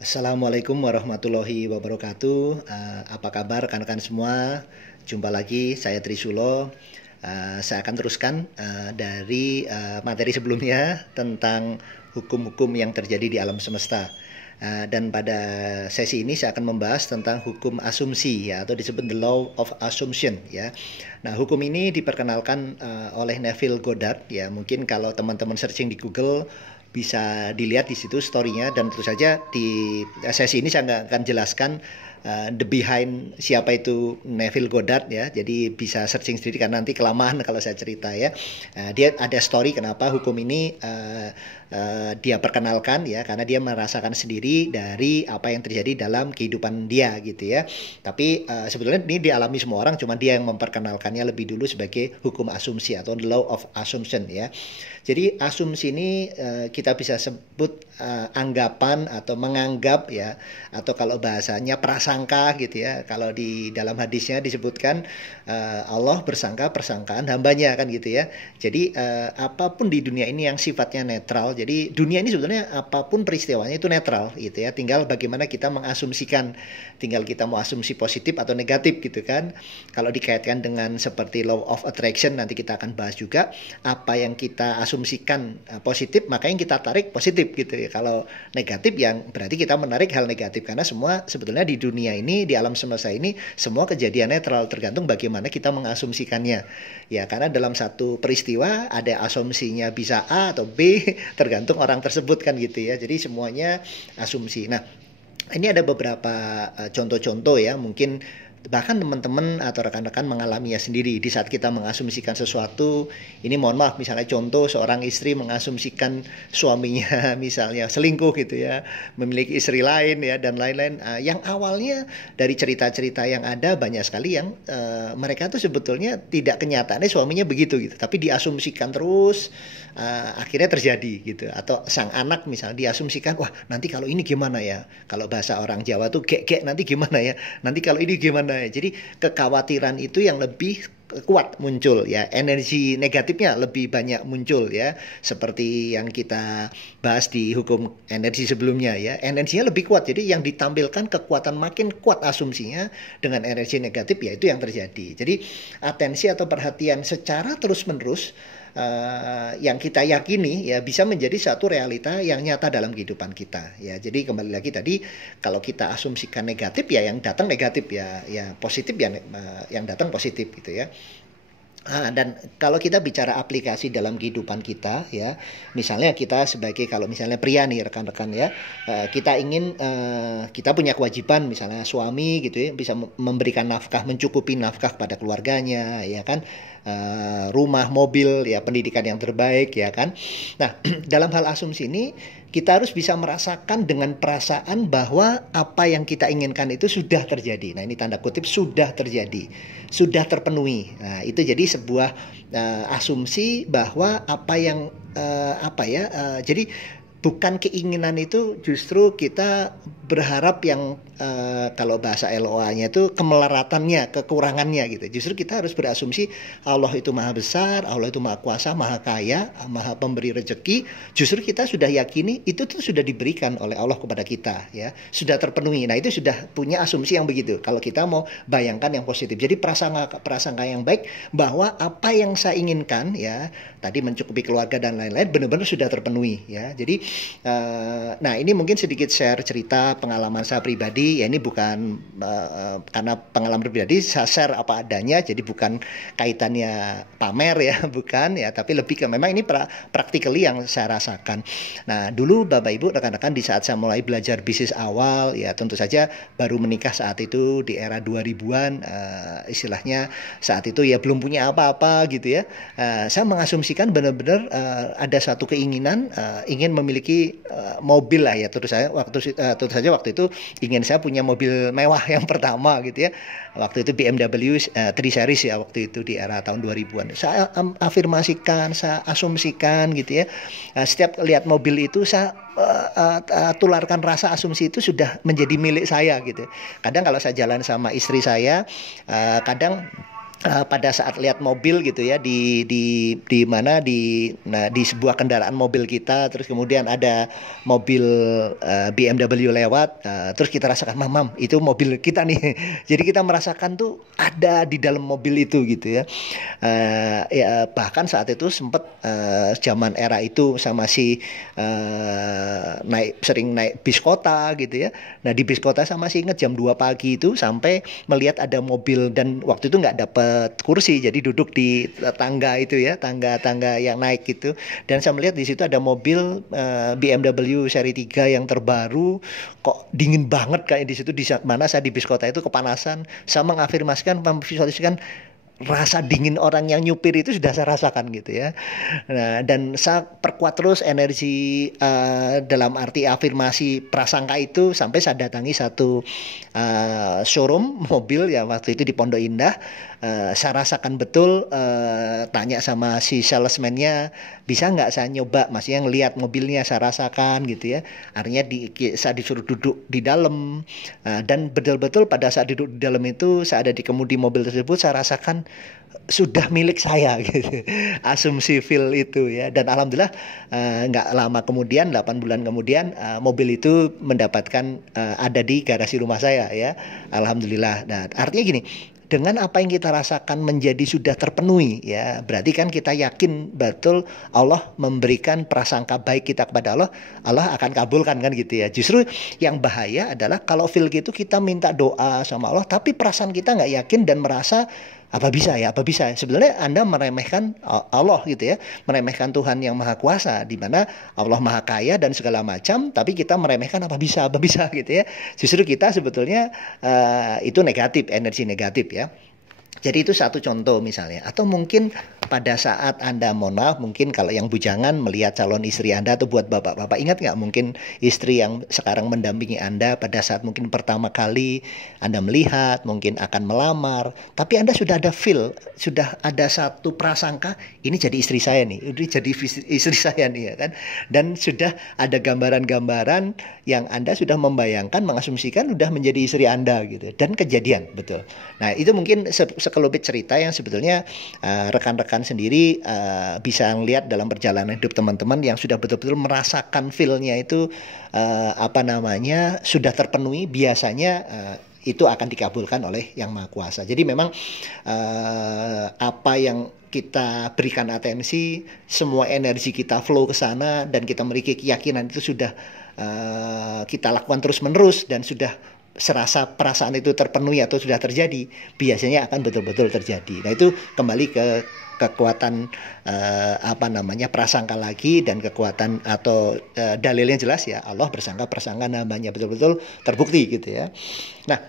Assalamualaikum warahmatullahi wabarakatuh. Apa kabar rekan-rekan semua? Jumpa lagi, saya Trisulo. Saya akan teruskan dari materi sebelumnya tentang hukum-hukum yang terjadi di alam semesta. Dan pada sesi ini saya akan membahas tentang hukum asumsi ya, atau disebut the law of assumption ya. Nah, hukum ini diperkenalkan oleh Neville Goddard ya. Mungkin kalau teman-teman searching di Google bisa dilihat di situ story-nya, dan tentu saja di sesi ini saya nggak akan jelaskan the behind siapa itu Neville Goddard ya. Jadi bisa searching sendiri karena nanti kelamaan kalau saya cerita ya. Dia ada story kenapa hukum ini dia perkenalkan ya, karena dia merasakan sendiri dari apa yang terjadi dalam kehidupan dia gitu ya. Tapi sebetulnya ini dialami semua orang, cuma dia yang memperkenalkannya lebih dulu sebagai hukum asumsi atau the law of assumption ya. Jadi asumsi ini kita bisa sebut anggapan atau menganggap ya, atau kalau bahasanya prasangka gitu ya. Kalau di dalam hadisnya disebutkan Allah bersangka persangkaan hambanya kan gitu ya. Jadi apapun di dunia ini yang sifatnya netral. Jadi dunia ini sebetulnya apapun peristiwanya itu netral gitu ya. Tinggal bagaimana kita mengasumsikan, tinggal kita mau asumsi positif atau negatif gitu kan. Kalau dikaitkan dengan seperti law of attraction, nanti kita akan bahas juga, apa yang kita asumsikan positif maka yang kita tarik positif gitu ya. Kalau negatif yang berarti kita menarik hal negatif, karena semua sebetulnya di dunia ini, di alam semesta ini semua kejadian netral, tergantung bagaimana kita mengasumsikannya ya. Karena dalam satu peristiwa ada asumsinya bisa A atau B tergantung orang tersebut kan gitu ya. Jadi semuanya asumsi. Nah, ini ada beberapa contoh-contoh ya, mungkin bahkan teman-teman atau rekan-rekan mengalaminya sendiri di saat kita mengasumsikan sesuatu. Ini mohon maaf, misalnya contoh seorang istri mengasumsikan suaminya misalnya selingkuh gitu ya, memiliki istri lain ya, dan lain-lain. Yang awalnya dari cerita-cerita yang ada banyak sekali yang mereka tuh sebetulnya tidak kenyataannya suaminya begitu gitu, tapi diasumsikan terus, akhirnya terjadi gitu. Atau sang anak misalnya diasumsikan, wah nanti kalau ini gimana ya, kalau bahasa orang Jawa tuh gek nanti gimana ya, nanti kalau ini gimana. Jadi kekhawatiran itu yang lebih kuat muncul ya, energi negatifnya lebih banyak muncul ya, seperti yang kita bahas di hukum energi sebelumnya ya. Energinya lebih kuat, jadi yang ditampilkan kekuatan makin kuat asumsinya dengan energi negatif, ya itu yang terjadi. Jadi atensi atau perhatian secara terus-menerus yang kita yakini ya bisa menjadi satu realita yang nyata dalam kehidupan kita ya. Jadi kembali lagi tadi, kalau kita asumsikan negatif ya yang datang negatif ya, ya positif ya yang datang positif gitu ya. Dan kalau kita bicara aplikasi dalam kehidupan kita ya, misalnya kita sebagai, kalau misalnya pria nih rekan-rekan ya, kita ingin kita punya kewajiban misalnya suami gitu ya, bisa memberikan nafkah, mencukupi nafkah pada keluarganya ya kan, rumah, mobil ya, pendidikan yang terbaik ya kan. Nah, dalam hal asumsi ini kita harus bisa merasakan dengan perasaan bahwa apa yang kita inginkan itu sudah terjadi. Nah, ini tanda kutip sudah terjadi, sudah terpenuhi. Nah, itu jadi sebuah asumsi bahwa apa yang jadi bukan keinginan itu, justru kita berharap yang kalau bahasa LOA-nya itu kemelaratannya, kekurangannya gitu. Justru kita harus berasumsi Allah itu maha besar, Allah itu maha kuasa, maha kaya, maha pemberi rezeki. Justru kita sudah yakini itu tuh sudah diberikan oleh Allah kepada kita ya, sudah terpenuhi. Nah, itu sudah punya asumsi yang begitu. Kalau kita mau bayangkan yang positif, jadi prasangka yang baik bahwa apa yang saya inginkan ya, tadi mencukupi keluarga dan lain-lain, benar-benar sudah terpenuhi ya. Jadi nah ini mungkin sedikit share cerita pengalaman saya pribadi ya. Ini bukan karena pengalaman pribadi, saya share apa adanya, jadi bukan kaitannya pamer ya, bukan ya, tapi lebih ke memang ini practically yang saya rasakan. Nah, dulu Bapak Ibu rekan-rekan, di saat saya mulai belajar bisnis awal ya, tentu saja baru menikah saat itu di era 2000-an, istilahnya saat itu ya belum punya apa-apa gitu ya. Saya mengasumsikan benar-benar ada satu keinginan, ingin memiliki mobil lah ya. Tentu saja waktu itu ingin saya punya mobil mewah yang pertama gitu ya. Waktu itu BMW 3 Series ya, waktu itu di era tahun 2000-an. Saya afirmasikan, saya asumsikan gitu ya. Setiap lihat mobil itu saya tularkan rasa asumsi itu sudah menjadi milik saya gitu. Kadang kalau saya jalan sama istri saya, kadang pada saat lihat mobil gitu ya di mana di sebuah kendaraan mobil kita, terus kemudian ada mobil BMW lewat, terus kita rasakan mam itu mobil kita nih. Jadi kita merasakan tuh ada di dalam mobil itu gitu ya. Ya bahkan saat itu sempat zaman era itu sama si sering naik bis kota gitu ya. Nah di bis kota sama sih inget jam 2 pagi itu sampai melihat ada mobil, dan waktu itu nggak dapet kursi, jadi duduk di tangga itu ya, tangga yang naik gitu. Dan saya melihat di situ ada mobil BMW seri 3 yang terbaru, kok dingin banget kayak di situ, di mana saya di bis kota itu kepanasan. Saya mengafirmasikan, memvisualisasikan rasa dingin orang yang nyupir itu sudah saya rasakan gitu ya. Nah, dan saya perkuat terus energi dalam arti afirmasi prasangka itu sampai saya datangi satu showroom mobil ya waktu itu di Pondok Indah. Saya rasakan betul, tanya sama si salesman-nya, bisa nggak saya nyoba, maksudnya ngelihat mobilnya saya rasakan gitu ya. Artinya saya disuruh duduk di dalam, dan betul-betul pada saat duduk di dalam itu, saya ada di kemudi mobil tersebut, saya rasakan sudah milik saya gitu. Asumsi feel itu ya. Dan alhamdulillah nggak lama kemudian, 8 bulan kemudian, mobil itu mendapatkan ada di garasi rumah saya ya. Alhamdulillah. Nah, artinya gini, dengan apa yang kita rasakan menjadi sudah terpenuhi ya, berarti kan kita yakin betul Allah memberikan prasangka baik kita kepada Allah, Allah akan kabulkan kan gitu ya. Justru yang bahaya adalah kalau feel gitu kita minta doa sama Allah tapi perasaan kita nggak yakin dan merasa apa bisa ya, apa bisa. Sebenarnya Anda meremehkan Allah gitu ya, meremehkan Tuhan yang Maha Kuasa, di mana Allah Maha Kaya dan segala macam, tapi kita meremehkan apa bisa gitu ya. Justru kita sebetulnya itu negatif, energi negatif ya. Jadi itu satu contoh misalnya. Atau mungkin pada saat Anda, mohon maaf, mungkin kalau yang bujangan melihat calon istri Anda, atau buat bapak-bapak, ingat nggak mungkin istri yang sekarang mendampingi Anda pada saat mungkin pertama kali Anda melihat, mungkin akan melamar, tapi Anda sudah ada feel, sudah ada satu prasangka, ini jadi istri saya nih, ini jadi istri saya nih ya kan. Dan sudah ada gambaran-gambaran yang Anda sudah membayangkan, mengasumsikan sudah menjadi istri Anda gitu. Dan kejadian, betul. Nah itu mungkin sekelumit cerita yang sebetulnya rekan-rekan sendiri bisa ngelihat dalam perjalanan hidup teman-teman yang sudah betul-betul merasakan feel-nya itu sudah terpenuhi, biasanya itu akan dikabulkan oleh Yang Maha Kuasa. Jadi memang apa yang kita berikan atensi, semua energi kita flow ke sana, dan kita memiliki keyakinan itu sudah kita lakukan terus-menerus dan sudah serasa perasaan itu terpenuhi atau sudah terjadi, biasanya akan betul-betul terjadi. Nah itu kembali ke kekuatan prasangka lagi, dan kekuatan atau dalilnya jelas ya, Allah bersangka prasangka namanya betul-betul terbukti gitu ya. Nah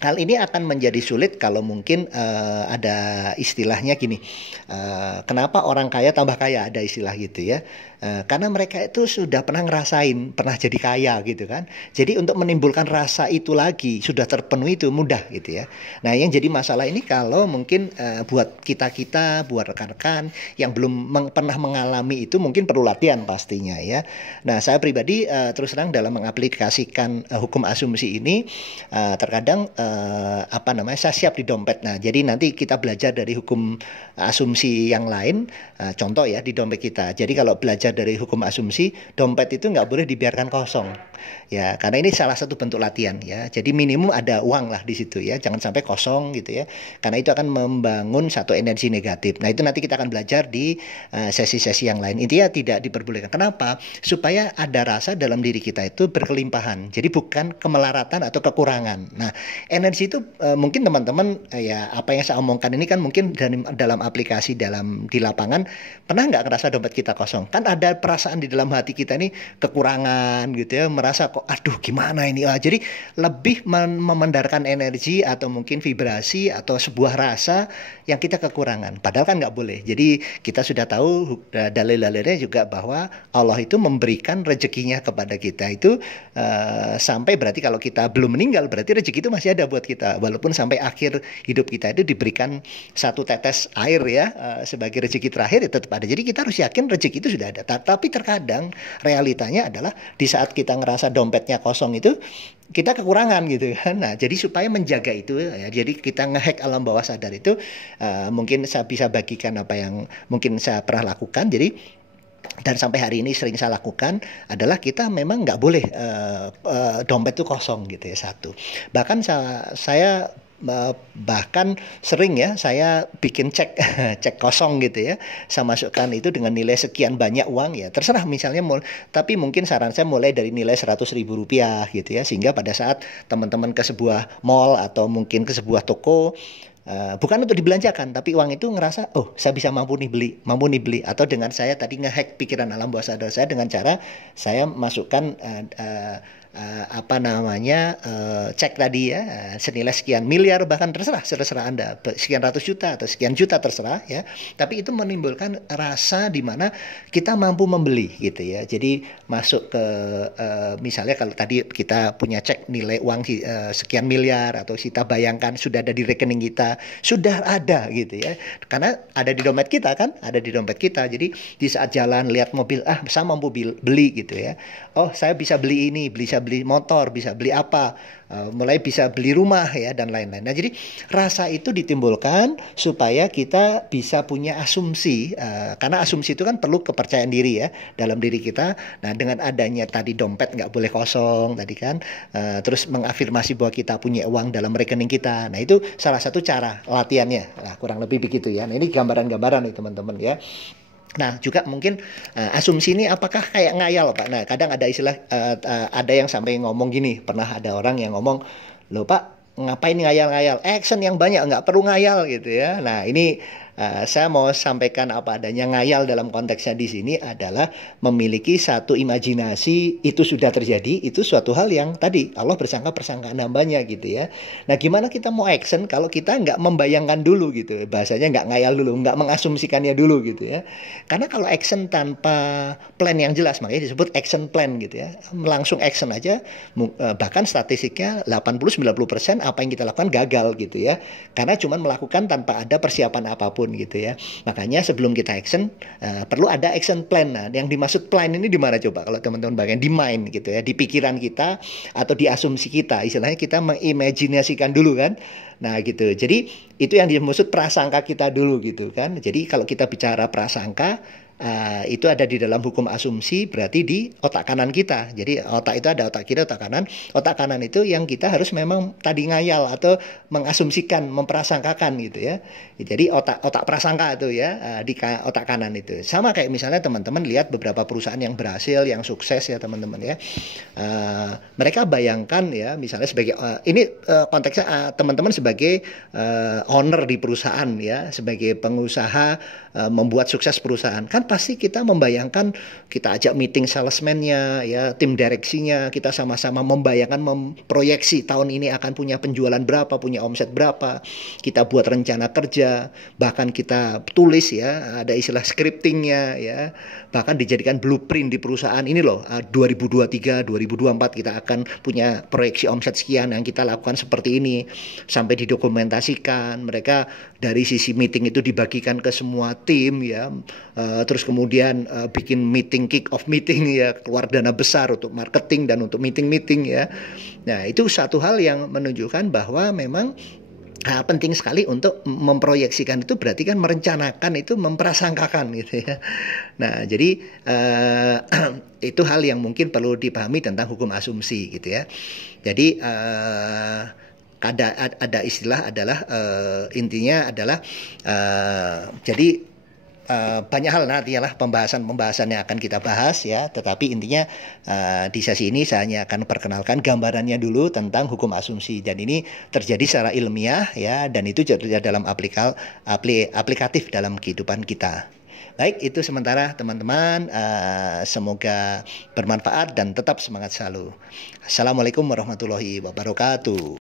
hal ini akan menjadi sulit kalau mungkin ada istilahnya gini, kenapa orang kaya tambah kaya, ada istilah gitu ya. Karena mereka itu sudah pernah ngerasain, pernah jadi kaya gitu kan. Jadi untuk menimbulkan rasa itu lagi, sudah terpenuhi itu mudah gitu ya. Nah yang jadi masalah ini kalau mungkin buat kita-kita, buat rekan-rekan yang belum pernah mengalami itu, mungkin perlu latihan pastinya ya. Nah saya pribadi terus terang dalam mengaplikasikan hukum asumsi ini, terkadang saya siap di dompet. Nah jadi nanti kita belajar dari hukum asumsi yang lain, contoh ya di dompet kita. Jadi kalau belajar dari hukum asumsi, dompet itu nggak boleh dibiarkan kosong ya, karena ini salah satu bentuk latihan ya. Jadi minimum ada uang lah di situ ya, jangan sampai kosong gitu ya, karena itu akan membangun satu energi negatif. Nah itu nanti kita akan belajar di sesi-sesi yang lain. Intinya tidak diperbolehkan. Kenapa? Supaya ada rasa dalam diri kita itu berkelimpahan, jadi bukan kemelaratan atau kekurangan. Nah energi itu mungkin teman-teman ya, apa yang saya omongkan ini kan mungkin dalam aplikasi di lapangan, pernah nggak ngerasa dompet kita kosong? Kan ada perasaan di dalam hati kita ini kekurangan gitu ya, merasa kok aduh gimana ini. Jadi lebih memendarkan energi atau mungkin vibrasi atau sebuah rasa yang kita kekurangan, padahal kan nggak boleh. Jadi kita sudah tahu dalil-dalilnya juga bahwa Allah itu memberikan rezekinya kepada kita itu sampai, berarti kalau kita belum meninggal berarti rezeki itu masih ada buat kita, walaupun sampai akhir hidup kita itu diberikan satu tetes air ya sebagai rezeki terakhir, ya tetap ada. Jadi kita harus yakin rezeki itu sudah ada. Tapi terkadang realitanya adalah di saat kita ngerasa dompetnya kosong itu kita kekurangan gitu kan. Nah, jadi supaya menjaga itu ya, jadi kita ngehack alam bawah sadar itu, mungkin saya bisa bagikan apa yang mungkin saya pernah lakukan. Jadi dan sampai hari ini sering saya lakukan adalah kita memang nggak boleh dompet itu kosong gitu ya, satu. Bahkan saya bahkan sering ya saya bikin cek cek kosong gitu ya, saya masukkan itu dengan nilai sekian banyak uang ya, terserah misalnya tapi mungkin saran saya mulai dari nilai 100.000 rupiah gitu ya, sehingga pada saat teman-teman ke sebuah mall atau mungkin ke sebuah toko, bukan untuk dibelanjakan, tapi uang itu ngerasa, oh saya bisa mampu nih beli, atau dengan saya tadi ngehack pikiran alam bawah sadar saya dengan cara saya masukkan cek tadi ya, senilai sekian miliar, bahkan terserah Anda, sekian ratus juta atau sekian juta terserah ya, tapi itu menimbulkan rasa di mana kita mampu membeli gitu ya. Jadi masuk ke misalnya kalau tadi kita punya cek nilai uang sekian miliar, atau kita bayangkan sudah ada di rekening kita, sudah ada gitu ya, karena ada di dompet kita kan, ada di dompet kita. Jadi di saat jalan lihat mobil, saya mampu beli gitu ya, oh saya bisa beli ini, bisa beli motor, bisa beli apa, mulai bisa beli rumah ya, dan lain-lain. Nah, jadi rasa itu ditimbulkan supaya kita bisa punya asumsi, karena asumsi itu kan perlu kepercayaan diri ya dalam diri kita. Nah, dengan adanya tadi dompet nggak boleh kosong tadi kan, terus mengafirmasi bahwa kita punya uang dalam rekening kita. Nah, itu salah satu cara latihannya. Nah, kurang lebih begitu ya. Nah, ini gambaran-gambaran nih teman-teman ya. Nah, juga mungkin asumsi ini apakah kayak ngayal, Pak? Nah, kadang ada istilah, ada yang sampai ngomong gini, pernah ada orang yang ngomong, loh Pak, ngapain ngayal-ngayal? Action yang banyak, nggak perlu ngayal gitu ya. Nah, ini saya mau sampaikan apa adanya. Ngayal dalam konteksnya di sini adalah memiliki satu imajinasi itu sudah terjadi, itu suatu hal yang tadi Allah bersangka persangkaan hambanya gitu ya. Nah, gimana kita mau action kalau kita nggak membayangkan dulu gitu, bahasanya nggak ngayal dulu, nggak mengasumsikannya dulu gitu ya. Karena kalau action tanpa plan yang jelas, makanya disebut action plan gitu ya, langsung action aja, bahkan statistiknya 80-90% apa yang kita lakukan gagal gitu ya, karena cuma melakukan tanpa ada persiapan apapun gitu ya. Makanya sebelum kita action, perlu ada action plan. Nah, yang dimaksud plan ini di mana coba? Kalau teman-teman bagian di mind gitu ya, di pikiran kita atau di asumsi kita, istilahnya kita mengimajinasikan dulu kan. Nah gitu. Jadi itu yang dimaksud prasangka kita dulu gitu kan. Jadi kalau kita bicara prasangka, itu ada di dalam hukum asumsi, berarti di otak kanan kita. Jadi otak itu ada otak kiri, otak kanan. Otak kanan itu yang kita harus memang tadi ngayal atau mengasumsikan, memprasangkakan gitu ya. Jadi otak prasangka itu ya, di otak kanan itu. Sama kayak misalnya teman-teman lihat beberapa perusahaan yang berhasil, yang sukses ya teman-teman ya. Mereka bayangkan ya, misalnya sebagai ini konteksnya teman-teman sebagai owner di perusahaan ya, sebagai pengusaha membuat sukses perusahaan, kan pasti kita membayangkan, kita ajak meeting salesman-nya ya, tim direksinya, kita sama-sama membayangkan, memproyeksi tahun ini akan punya penjualan berapa, punya omset berapa, kita buat rencana kerja, bahkan kita tulis ya, ada istilah scriptingnya ya, bahkan dijadikan blueprint di perusahaan ini loh, 2023, 2024 kita akan punya proyeksi omset sekian, yang kita lakukan seperti ini, sampai didokumentasikan. Mereka dari sisi meeting itu dibagikan ke semua tim ya, terus kemudian bikin meeting, kick off meeting ya, keluar dana besar untuk marketing dan untuk meeting-meeting ya. Nah, itu satu hal yang menunjukkan bahwa memang penting sekali untuk memproyeksikan itu, berarti kan merencanakan itu, memprasangkakan gitu ya. Nah, jadi itu hal yang mungkin perlu dipahami tentang hukum asumsi gitu ya. Jadi ada istilah adalah intinya adalah jadi banyak hal nanti lah pembahasan yang akan kita bahas ya, tetapi intinya di sesi ini saya hanya akan perkenalkan gambarannya dulu tentang hukum asumsi, dan ini terjadi secara ilmiah ya, dan itu jadi dalam aplikatif dalam kehidupan kita. Baik, itu sementara teman-teman, semoga bermanfaat dan tetap semangat selalu. Assalamualaikum warahmatullahi wabarakatuh.